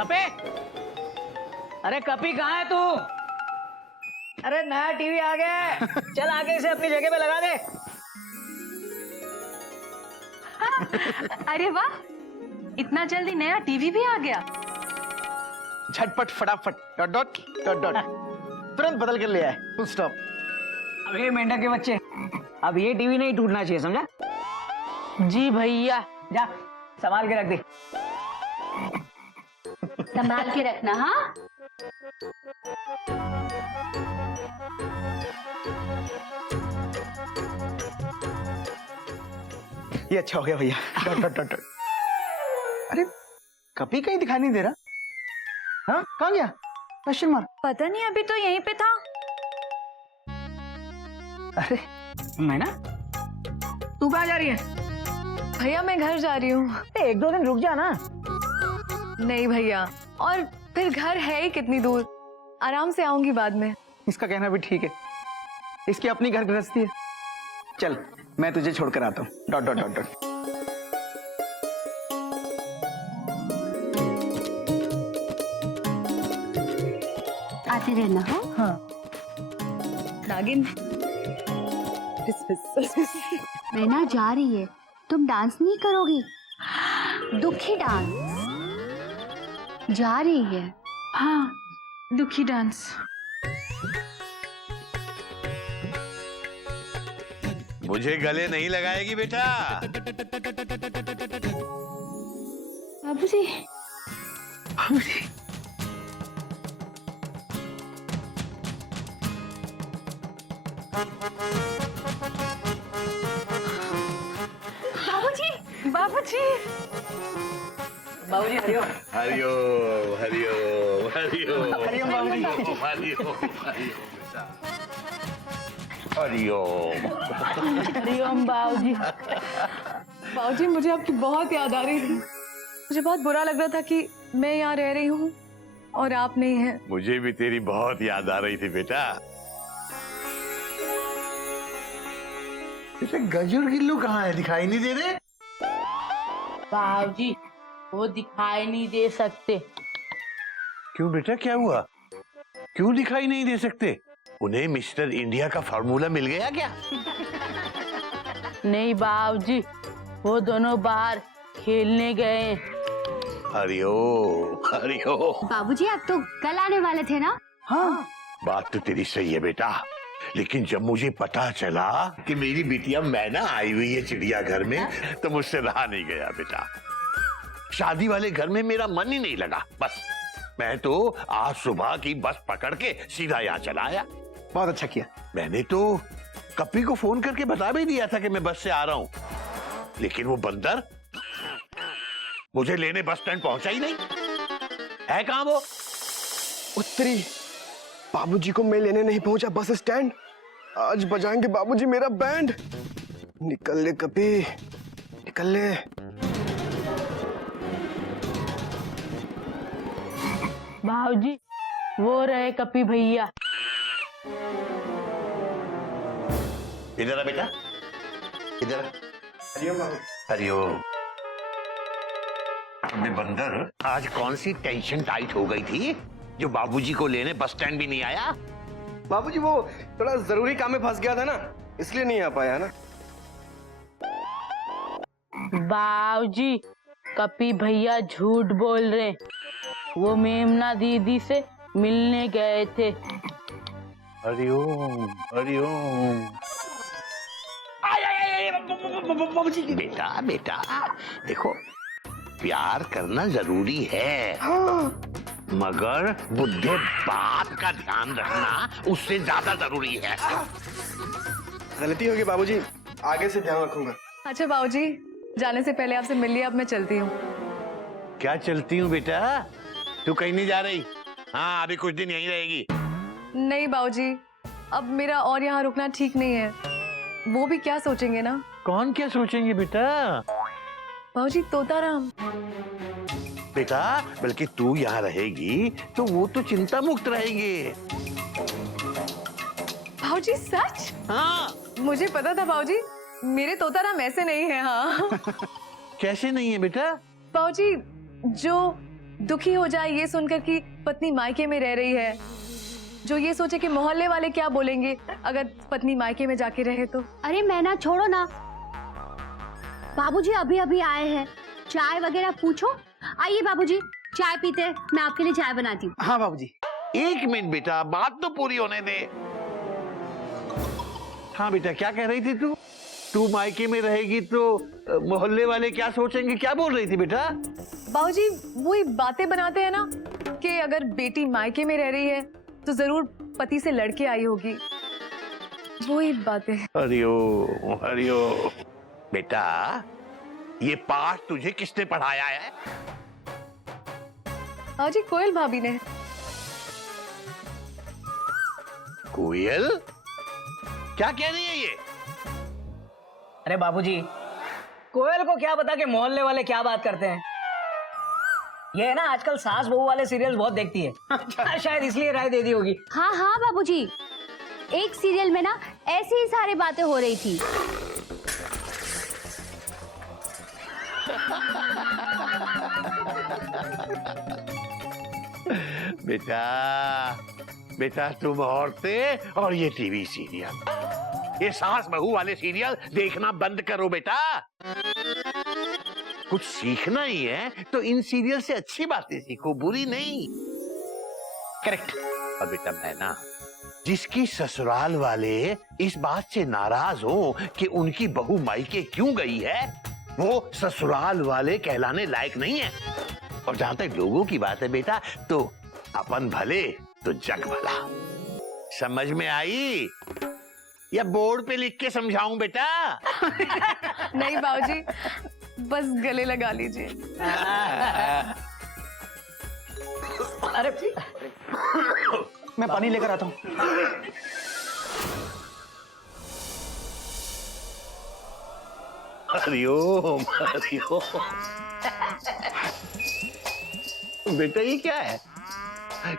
कपे, अरे कपी कहाँ है तू? अरे नया टीवी आ गया है, चल आगे इसे अपनी जगह पे लगा दे। अरे वाह, इतना जल्दी नया टीवी भी आ गया। झटपट फटाफट डॉट डॉट डॉट डॉट तुरंत बदल कर ले आए, फुल स्टॉप। अब ये मेंढक के बच्चे, अब ये टीवी नहीं टूटना चाहिए, समझा? जी भैया। जा संभाल के रख दे। संभाल के रखना। हाँ, ये अच्छा हो गया भैया। Dot dot dot dot. अरे कभी कहीं दिखाई नहीं दे रहा। हाँ, कहाँ गया? Question mark. पता नहीं, अभी तो यहीं पे था। अरे मैं ना, तू कहाँ जा रही है? भैया मैं घर जा रही हूँ। एक दो दिन रुक जा ना। नहीं भैया, और फिर घर है ही कितनी दूर, आराम से आऊंगी बाद में। इसका कहना भी ठीक है, इसकी अपनी घर गृहस्थी है। चल मैं तुझे छोड़कर आता हूँ। Dot dot dot dot. आते रहना। हो हाँ नागिन। रहना जा रही है, तुम डांस नहीं करोगी? दुखी डांस जा रही है। हाँ, दुखी डांस। मुझे गले नहीं लगाएगी बेटा। बाबूजी, बाबूजी। बाबूजी, बाबूजी। बाबूजी हरिओम। हरिओम हरिओम हरिओम हरिओम बाबूजी। हरिओम हरिओम बेटा। हरिओम। हरिओम बाबूजी। बाबूजी मुझे आपकी बहुत याद आ रही थी। मुझे बहुत बुरा लग रहा था कि मैं यहाँ रह रही हूँ और आप नहीं हैं। मुझे भी तेरी बहुत याद आ रही थी बेटा। गजर गिल्लू कहाँ है? दिखाई नहीं दे रहे। बाबूजी वो दिखाई नहीं दे सकते। क्यों बेटा, क्या हुआ? क्यों दिखाई नहीं दे सकते? उन्हें मिस्टर इंडिया का फॉर्मूला मिल गया क्या? नहीं बाबूजी, वो दोनों बाहर खेलने गए। हरिओम हरिओम। बाबूजी आप तो कल आने वाले थे ना? हाँ, बात तो तेरी सही है बेटा, लेकिन जब मुझे पता चला कि मेरी बिटिया मैना आई हुई है चिड़ियाघर में, तो मुझसे रहा नहीं गया बेटा। शादी वाले घर में मेरा मन ही नहीं लगा। बस मैं तो आज सुबह की बस पकड़ के सीधा यहाँ चला आया। बहुत अच्छा किया। मैंने तो कपी को फोन करके बता भी दिया था कि मैं बस से आ रहा हूँ, लेकिन वो बंदर मुझे लेने बस स्टैंड पहुंचा ही नहीं। है कहाँ वो? उत्तरी, बाबूजी को मैं लेने नहीं पहुंचा बस स्टैंड। आज बजाएंगे बाबूजी मेरा बैंड। निकल ले कपी, निकल ले। बाबूजी वो रहे कपी भैया। इधर आ बेटा, इधर। हरिओम बाबू। हरिओम। अबे बंदर, आज कौन सी टेंशन टाइट हो गई थी जो बाबूजी को लेने बस स्टैंड भी नहीं आया? बाबूजी वो थोड़ा जरूरी काम में फंस गया था ना, इसलिए नहीं आ पाया ना। बाबूजी कपी भैया झूठ बोल रहे, वो मेमना दीदी से मिलने गए थे। हरिओम हरिओम। बाबूजी। बेटा बेटा देखो, प्यार करना जरूरी है, मगर बुद्धे बाप का ध्यान रखना उससे ज्यादा जरूरी है। गलती होगी बाबूजी, आगे से ध्यान रखूंगा। अच्छा बाबूजी, जाने से पहले आपसे मिल लिया, अब मैं चलती हूँ। क्या चलती हूँ बेटा? तू कहीं नहीं जा रही? हाँ, अभी कुछ दिन यहीं रहेगी। नहीं बाबूजी, अब मेरा और यहाँ रुकना ठीक नहीं है। वो भी क्या सोचेंगे ना। कौन क्या सोचेंगे बेटा? बाबूजी तोताराम। बेटा बल्कि तू यहाँ रहेगी तो वो तो चिंता मुक्त रहेंगे। बाबूजी सच? हाँ। मुझे पता था बाबूजी, मेरे तोताराम ऐसे नहीं है। हाँ कैसे नहीं है बेटा? बाबूजी, जो दुखी हो जाए ये सुनकर कि पत्नी मायके में रह रही है, जो ये सोचे कि मोहल्ले वाले क्या बोलेंगे अगर पत्नी मायके में जाके रहे तो। अरे मैना छोड़ो ना, बाबूजी अभी अभी आए हैं, चाय वगैरह पूछो। आइए बाबूजी, चाय पीते हैं, मैं आपके लिए चाय बनाती हूँ। हाँ बाबूजी। एक मिनट बेटा, बात तो पूरी होने दे। हाँ बेटा, क्या कह रही थी तू? तू मायके में रहेगी तो मोहल्ले वाले क्या सोचेंगे, क्या बोल रही थी बेटा? बाबूजी वही बातें बनाते हैं ना कि अगर बेटी मायके में रह रही है तो जरूर पति से लड़के आई होगी, वही बातें। हरिओम हरिओम। बेटा, ये पाठ तुझे किसने पढ़ाया है? बाबूजी कोयल भाभी ने। कोयल? क्या कह रही है ये? अरे बाबूजी, कोयल को क्या पता कि मोहल्ले वाले क्या बात करते हैं। ये है ना, आजकल सास बहू वाले सीरियल बहुत देखती है। शायद इसलिए राय दे दी होगी। हाँ हाँ बाबूजी, एक सीरियल में ना ऐसी ही सारी बातें हो रही थी। बेटा बेटा, तुम औरतें और ये टीवी सीरियल, ये सास बहू वाले सीरियल देखना बंद करो बेटा। कुछ सीखना ही है तो इन सीरियल से अच्छी बातें सीखो, बुरी नहीं। करेक्ट। और बेटा मैना, जिसकी ससुराल वाले इस बात से नाराज हो कि उनकी बहू मायके क्यों गई है, वो ससुराल वाले कहलाने लायक नहीं है। और जहां तक लोगों की बात है बेटा, तो अपन भले तो जग भला। समझ में आई या बोर्ड पे लिख के समझाऊं बेटा? नहीं बाबूजी, बस गले लगा लीजिए। अरे मैं पानी लेकर आता हूँ। हरिओम हरिओम। बेटा ये क्या है?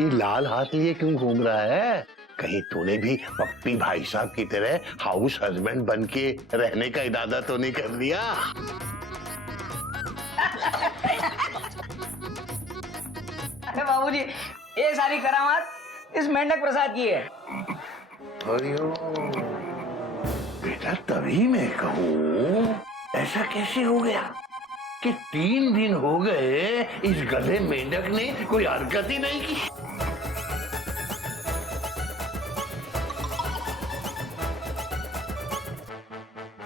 ये लाल हाथ लिए क्यों घूम रहा है? कहीं तूने भी पप्पी भाई साहब की तरह हाउस हस्बैंड बन के रहने का इरादा तो नहीं कर लिया? अरे बाबूजी, ये सारी करामात इस मेंढक प्रसाद की है। हरिओम। बेटा तभी मैं कहूँ, ऐसा कैसे हो गया कि 3 दिन हो गए इस गधे मेंढक ने कोई हरकत ही नहीं की?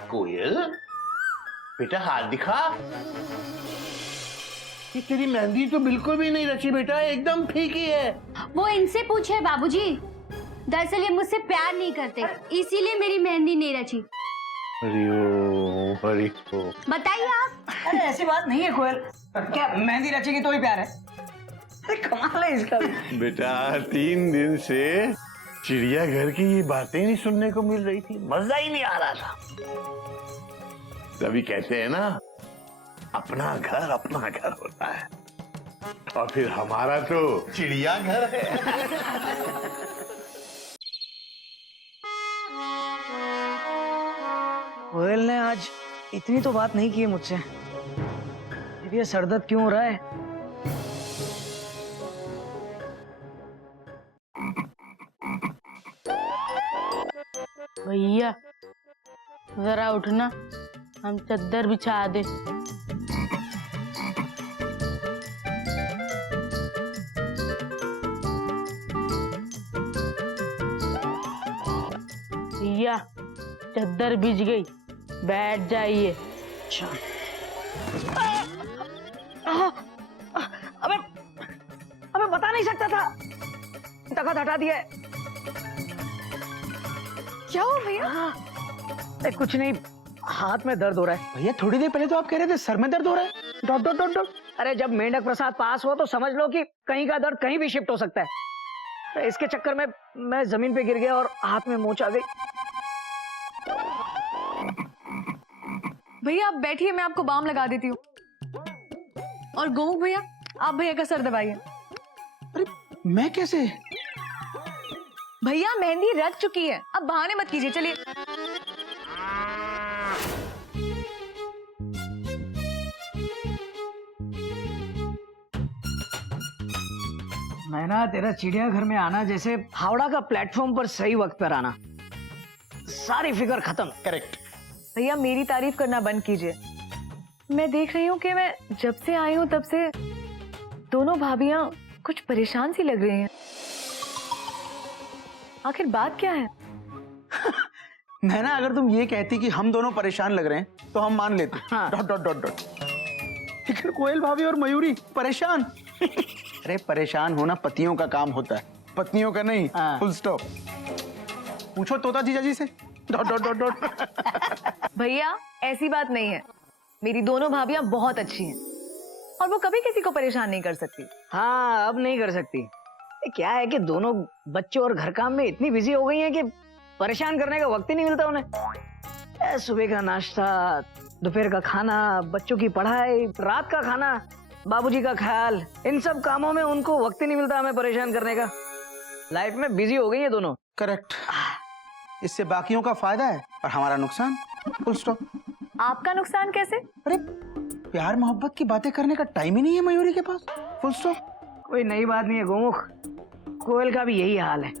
कोयल, बेटा हाथ दिखा। ये तेरी मेहंदी तो बिल्कुल भी नहीं रची बेटा, एकदम फीकी है। वो इनसे पूछे बाबूजी, दरअसल ये मुझसे प्यार नहीं करते, इसीलिए मेरी मेहंदी नहीं रची। हरिओम हरिओम। बताइए आप। अरे ऐसी बात नहीं है कोयल, क्या मेहंदी रचेगी तो ही प्यार है? अरे कमाल है इसका भी। बेटा 3 दिन से चिड़ियाघर की ये बातें नहीं सुनने को मिल रही थी, मजा ही नहीं आ रहा था। तभी कहते हैं ना, अपना घर होता है, और फिर हमारा तो चिड़ियाघर है। कोयल ने आज इतनी तो बात नहीं की है मुझसे, फिर ये सरदर्द क्यों हो रहा है? भैया जरा उठना, हम चद्दर बिछा दे। भैया चद्दर बिछ गई, बैठ जाइए। अच्छा। अबे अबे बता नहीं सकता था, तखत हटा दिया है। क्या हो भैया? अरे कुछ नहीं, हाथ में दर्द हो रहा है। भैया थोड़ी देर पहले तो आप कह रहे थे सर में दर्द हो रहा है। Dot dot dot dot. अरे जब मेंढक प्रसाद पास हो तो समझ लो कि कहीं का दर्द कहीं भी शिफ्ट हो सकता है। अरे इसके चक्कर में मैं जमीन पे गिर गया और हाथ में मोच आ गई। भैया आप बैठिए, मैं आपको बाम लगा देती हूँ। और गोमुख भैया, आप भैया का सर दबाइए। अरे मैं कैसे? भैया मेहंदी रच चुकी है, अब बहाने मत कीजिए, चलिए। मैना तेरा चिड़ियाघर में आना जैसे हावड़ा का प्लेटफॉर्म पर सही वक्त पर आना। सारी फिक्र खत्म। करेक्ट। भैया मेरी तारीफ करना बंद कीजिए। मैं देख रही हूँ कि मैं जब से आई हूँ तब से दोनों भाभियां कुछ परेशान सी लग रही हैं। आखिर बात क्या है? मैना, अगर तुम ये कहती कि हम दोनों परेशान लग रहे हैं तो हम मान लेते। हाँ। Dot dot dot dot. लेकिन कोयल भाभी और मयूरी परेशान। अरे परेशान होना पतियों का काम होता है, पत्नियों का नहीं। हाँ। Full stop. पूछो तोता जीजा जी से। Dot dot dot dot. भैया ऐसी बात नहीं है, मेरी दोनों भाभियां बहुत अच्छी हैं और वो कभी किसी को परेशान नहीं कर सकती। हाँ, अब नहीं कर सकती। ये क्या है कि दोनों बच्चों और घर काम में इतनी बिजी हो गई हैं कि परेशान करने का वक्त ही नहीं मिलता उन्हें। सुबह का नाश्ता, दोपहर का खाना, बच्चों की पढ़ाई, रात का खाना, बाबूजी का ख्याल, इन सब कामों में उनको वक्त ही नहीं मिलता हमें परेशान करने का। लाइफ में बिजी हो गई है दोनों। करेक्ट। इससे बाकियों का फायदा है और हमारा नुकसान। Full stop. आपका नुकसान कैसे? अरे प्यार मोहब्बत की बातें करने का टाइम ही नहीं है मयूरी के पास। Full stop. कोई नई बात नहीं है गोमुख, कोयल का भी यही हाल है।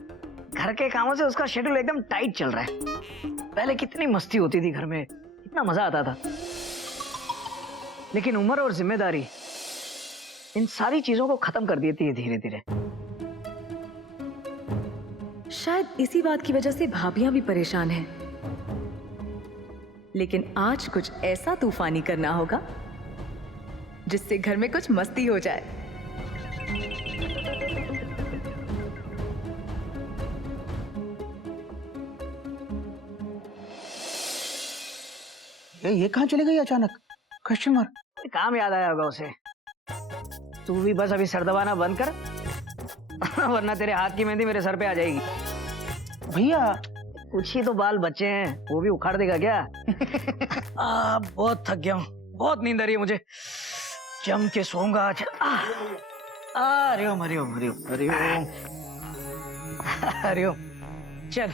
घर के कामों से उसका शेड्यूल एकदम टाइट चल रहा है। पहले कितनी मस्ती होती थी घर में, इतना मजा आता था, लेकिन उम्र और जिम्मेदारी इन सारी चीजों को खत्म कर देती है धीरे धीरे। शायद इसी बात की वजह से भाभियां भी परेशान हैं। लेकिन आज कुछ ऐसा तूफानी करना होगा जिससे घर में कुछ मस्ती हो जाए। ये कहाँ चली गई अचानक? Question mark. कोई काम याद आया होगा उसे। तू भी बस अभी सर दबाना बंद कर वरना तेरे हाथ की मेहंदी मेरे सर पे आ जाएगी। भैया कुछ ही तो बाल बचे हैं, वो भी उखाड़ देगा क्या? बहुत थक गया हूँ, बहुत नींद आ रही है मुझे। जम के सोऊंगा आज। हरिओम हरिओम हरिओम हरिओम हरिओम। चल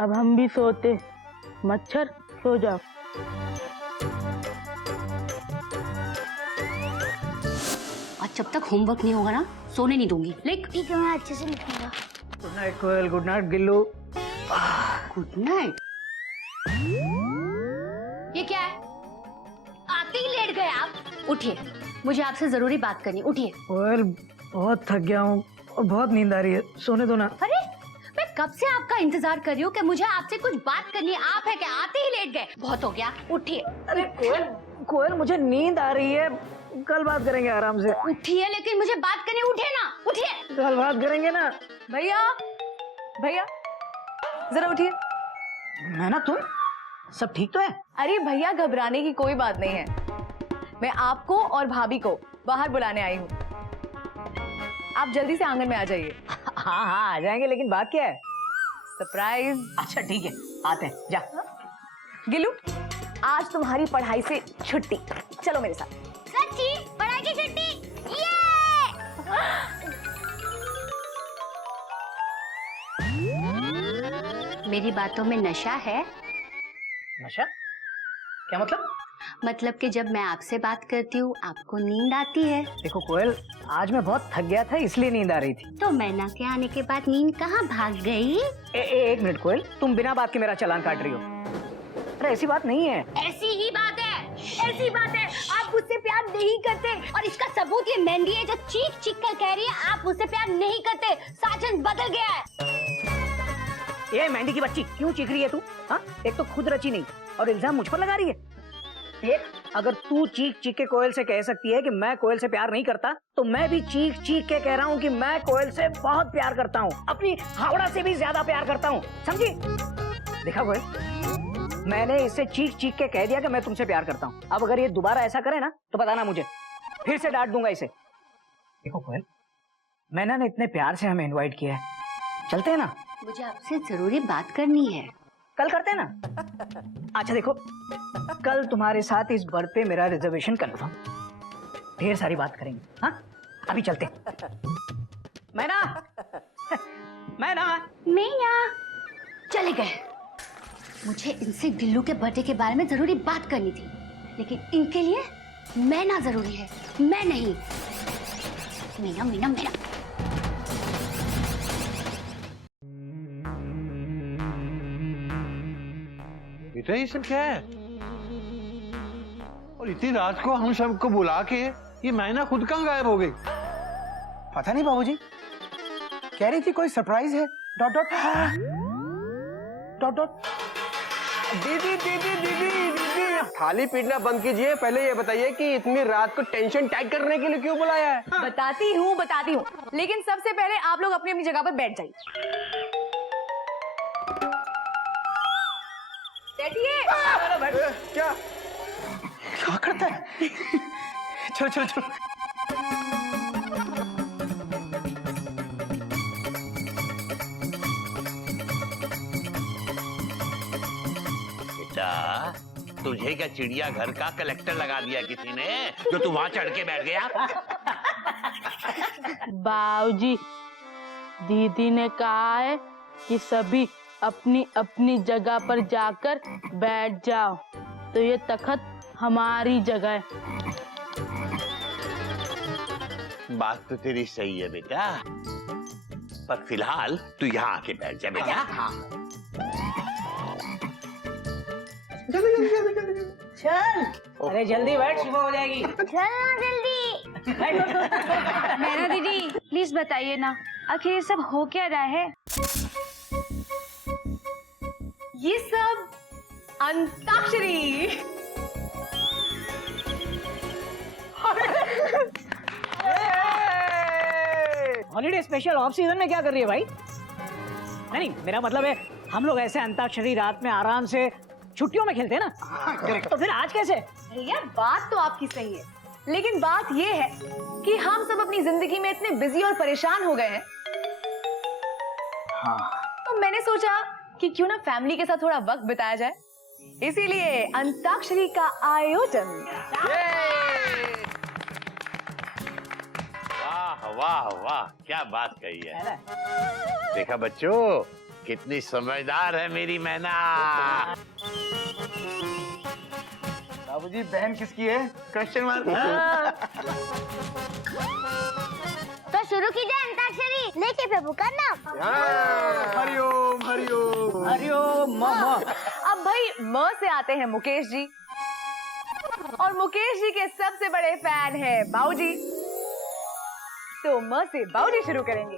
अब हम भी सोते। मच्छर सो जाओ। आज जब तक होमवर्क नहीं होगा ना सोने नहीं दूंगी। लेक ठीक है, मैं अच्छे से लिखूंगा। Good night Koyal, good night Gillu. Good night. ये क्या है? आते ही लेट गए आप। उठिए, मुझे आपसे जरूरी बात करनी। उठिए। कोयल बहुत थक गया हूँ और बहुत नींद आ रही है, सोने दो ना। अरे मैं कब से आपका इंतजार कर रही हूँ कि मुझे आपसे कुछ बात करनी है। आप है क्या? आते ही लेट गए। बहुत हो गया, उठिए। अरे कोयल, कोयल मुझे नींद आ रही है, कल बात करेंगे आराम से। उठिए, लेकिन मुझे बात करनी। उठिए ना, उठिए। कल बात करेंगे ना। भैया भैया जरा उठिए। मैं ना, तुम सब ठीक तो है? अरे भैया घबराने की कोई बात नहीं है। मैं आपको और भाभी को बाहर बुलाने आई हूँ। आप जल्दी से आंगन में आ जाइए। हाँ हाँ आ जाएंगे, लेकिन बात क्या है? सरप्राइज। अच्छा ठीक है, आते हैं। जा। गिल्लू, आज तुम्हारी पढ़ाई से छुट्टी। चलो मेरे साथ। सच्ची? पढ़ाई की छुट्टी? ये! मेरी बातों में नशा है। नशा? क्या मतलब? मतलब कि जब मैं आपसे बात करती हूँ आपको नींद आती है। देखो कोयल, आज मैं बहुत थक गया था इसलिए नींद आ रही थी। तो मैना के आने के बाद नींद कहाँ भाग गई? एक मिनट कोयल, तुम बिना बात के मेरा चालान काट रही हो। अरे ऐसी बात नहीं है। ऐसी ही बात है, ऐसी बात है। आप मुझसे प्यार नहीं करते और इसका सबूत ये मेहंदी है जो चीख चीख कर कह रही है आप मुझसे प्यार नहीं करते। साजन बदल गया है। ये मेहंदी की बच्ची, क्यों चीख रही है तू? हाँ, एक तो खुद रची नहीं और इल्जाम मुझ पर लगा रही है। एक, अगर तू चीख चीख के कोयल से कह सकती है कि मैं कोयल से प्यार नहीं करता, तो मैं भी चीख चीख के कह रहा हूँ कि मैं कोयल से बहुत प्यार करता हूँ, अपनी हावड़ा से भी ज्यादा प्यार करता हूँ। समझी? देखा कोयल, मैंने इससे चीख चीख के कह दिया कि मैं तुमसे प्यार करता हूँ। अब अगर ये दोबारा ऐसा करे ना तो बताना मुझे, फिर से डांट दूंगा इसे। देखो कोयल, मैंने ना इतने प्यार से हमें इनवाइट किया है, चलते हैं ना? मुझे आपसे जरूरी बात करनी है। कल करते हैं ना? अच्छा देखो, कल तुम्हारे साथ इस बर्थ पे मेरा रिजर्वेशन कंफर्म। ढेर सारी बात करेंगे। हाँ, अभी चलते हैं। मैना, मैना। मैं यहाँ चले गए। मुझे इनसे गिल्लू के बर्थडे के बारे में जरूरी बात करनी थी, लेकिन इनके लिए मैना जरूरी है, मैं नहीं। मीना मीना मीना। बेटा ये सब क्या है? और इतनी रात को हम सबको बुला के ये मैना खुद कहाँ गायब हो गई? पता नहीं बाबूजी, कह रही थी कोई सरप्राइज है। Dot dot dot dot. दीदी दीदी दीदी दीदी, थाली पीटना बंद कीजिए। पहले ये बताइए कि इतनी रात को टेंशन टाइट करने के लिए क्यों बुलाया है? बताती हूँ, लेकिन सबसे पहले आप लोग अपनी अपनी जगह पर बैठ जाइए। बैठिए। क्या क्या करता है? चलो चलो चलो। बेटा तुझे क्या चिड़ियाघर का कलेक्टर लगा दिया किसी ने, जो तू वहां चढ़ के बैठ गया? बाबूजी, दीदी ने कहा है कि सभी अपनी अपनी जगह पर जाकर बैठ जाओ, तो ये तख्त हमारी जगह है। बात तो तेरी सही है बेटा, पर फिलहाल तू यहाँ आके बैठ जा बेटा। चल, अरे जल्दी बैठ, सुबह हो जाएगी। चलना जल्दी। मैना दीदी प्लीज बताइए ना, आखिर ये सब हो क्या रहा है? ये सब antakshari. Holiday special off season में क्या कर रही है भाई? नहीं, मेरा मतलब है हम लोग ऐसे अंताक्षरी रात में आराम से छुट्टियों में खेलते हैं ना। तो फिर आज कैसे? भैया बात तो आपकी सही है, लेकिन बात ये है कि हम सब अपनी जिंदगी में इतने बिजी और परेशान हो गए हैं। तो मैंने सोचा कि क्यों ना फैमिली के साथ थोड़ा वक्त बिताया जाए, इसीलिए अंताक्षरी का आयोजन। वाह वाह वाह, क्या बात कही है। देखा बच्चों, कितनी समझदार है मेरी मैना। बाबूजी बहन किसकी है? Question mark. तो शुरू कीजिए अंताक्षरी, लेके प्रभु का नाम। हरिओम हरिओम। हरिओम। अब भाई म से आते हैं मुकेश जी, और मुकेश जी के सबसे बड़े फैन है बाऊजी, तो म से बाऊजी शुरू करेंगे।